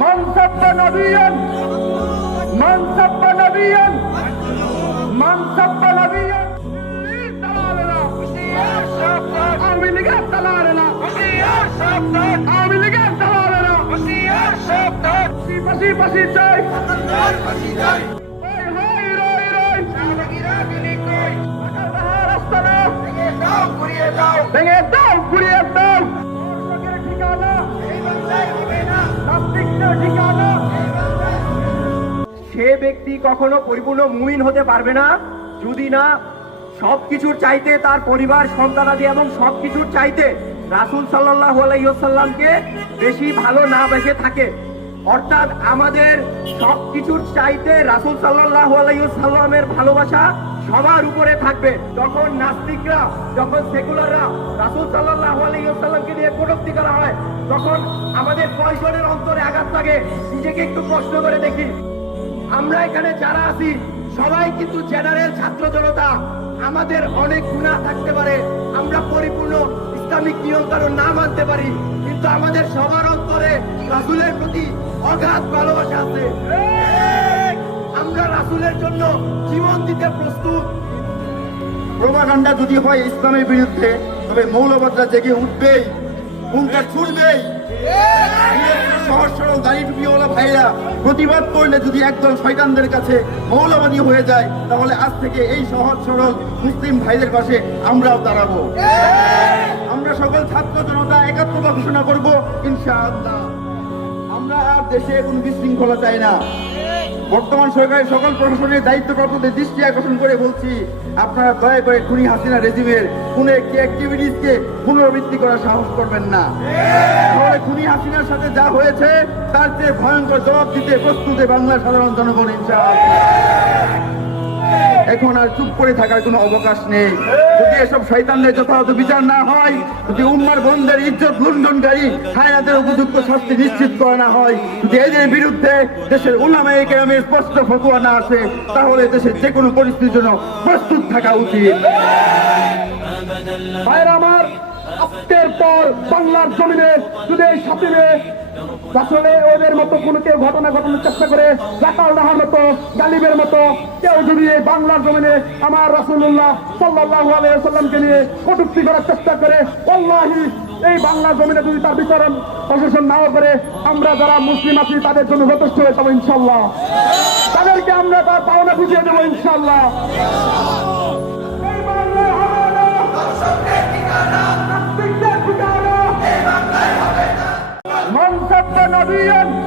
من سب نبيا من سب نبيا من سب نبيا আওয়ামী লীগের দালালেরা আওয়ামী লীগের দালালেরা ফাঁসি ফাঁসি চাই ভেঙে দাও ঘুরিয়ে দাও ঠিকানা ঠিকানা। সে ব্যক্তি কখনো পরিপূর্ণ মুমিন হতে পারবে না যদি না সবকিছুর চাইতে তার পরিবার সন্তানাদি এবং সবকিছুর চাইতে রাসূল সাল্লাল্লাহু আলাইহি ওয়াসাল্লামকে বেশি ভালো না বেসে থাকে। অর্থাৎ আমাদের সবকিছুর চাইতে রাসূল সাল্লাল্লাহু আলাইহি ওয়াসাল্লামের ভালোবাসা সবার উপরে থাকবে। যখন নাস্তিকরা যখন সেকুলাররা রাসূল সাল্লাল্লাহু আলাইহি ওয়াসাল্লামকে নিয়ে কটূক্তি করা হয় তখন আমাদের কয়জনের অন্তরে আঘাত লাগে নিজেকে একটু প্রশ্ন করে দেখি। আমরা এখানে যারা আছি সবাই কিন্তু জেনারেল ছাত্র জনতা। আমাদের অনেক গুনাহ থাকতে পারে, আমরা পরিপূর্ণ ইসলামিক নিয়ম কানুন না মানতে পারি, কিন্তু আমাদের সবার অন্তরে রাসূলের প্রতি অগাধ ভালোবাসা আছে। আমরা রাসূলের জন্য জীবন দিতে প্রস্তুত। প্রোপাগান্ডা যদি হয় ইসলামের বিরুদ্ধে, তবে মৌলবাদরা জেগে উঠবেই, হুঙ্কার ছুটবেই। সহজ সরল দাড়ি টুপিওয়ালা ভাইরা প্রতিবাদ করলে যদি একদল শয়তানদের কাছে মৌলবাদী হয়ে যায়, তাহলে আজ থেকে এই সহজ সরল মুসলিম ভাইদের পাশে আমরাও দাঁড়াবো। আমরা সকল ছাত্র জনতা একাত্মতা ঘোষণা করবো ইনশাআল্লাহ। আমরা আর দেশে কোন বিশৃঙ্খলা চাই না। বর্তমান সরকারের সকল প্রশাসনের দায়িত্বপ্রাপ্তদের দৃষ্টি আকর্ষণ করে বলছি, আপনারা দয়া করে খুনি হাসিনা রেজিমের কোন একটি অ্যাক্টিভিটিসকে পুনরাবৃত্তি করার সাহস করবেন না। তাহলে খুনি হাসিনার সাথে যা হয়েছে তার চেয়ে ভয়ঙ্কর জবাব দিতে প্রস্তুত বাংলার সাধারণ জনগণ ইনশাআল্লাহ। এখন আর চুপ করে থাকার কোনো অবকাশ নেই। যদি এসব শয়তানদের যথাযথ বিচার না হয়, যদি উম্মার বন্ধের ইজ্জত লুণ্ঠনকারী হায়নাতের উপযুক্ত শাস্তি নিশ্চিত করা না হয়, যদি এদের বিরুদ্ধে দেশের উলামায়ে কেরামের স্পষ্ট ফতোয়া না আসে, তাহলে দেশের যে কোনো পরিস্থিতির জন্য প্রস্তুত থাকা উচিত। ভাইরা আমার, আজকের পর বাংলার জমিনে যদি এই সাথীরে আসলে ওদের মতো কোনো কেউ ঘটনা ঘটানোর চেষ্টা করে, রাখাল রাহার মতো গালিবের মতো কেউ যদি এই বাংলার জমিনে আমার রাসূলুল্লাহ সাল্লাল্লাহু আলাইহি ওয়াসাল্লামকে নিয়ে কটূক্তি করার চেষ্টা করে, ওয়াল্লাহি এই বাংলার জমিনে যদি তার বিচারণ প্রশাসন নাও করে, আমরা যারা মুসলিম আছি তাদের জন্য যথেষ্ট হয়ে যাবো ইনশাল্লাহ। তাদেরকে আমরা তার পাওনা বুঝিয়ে দেবো ইনশাল্লাহ। من سب نبيا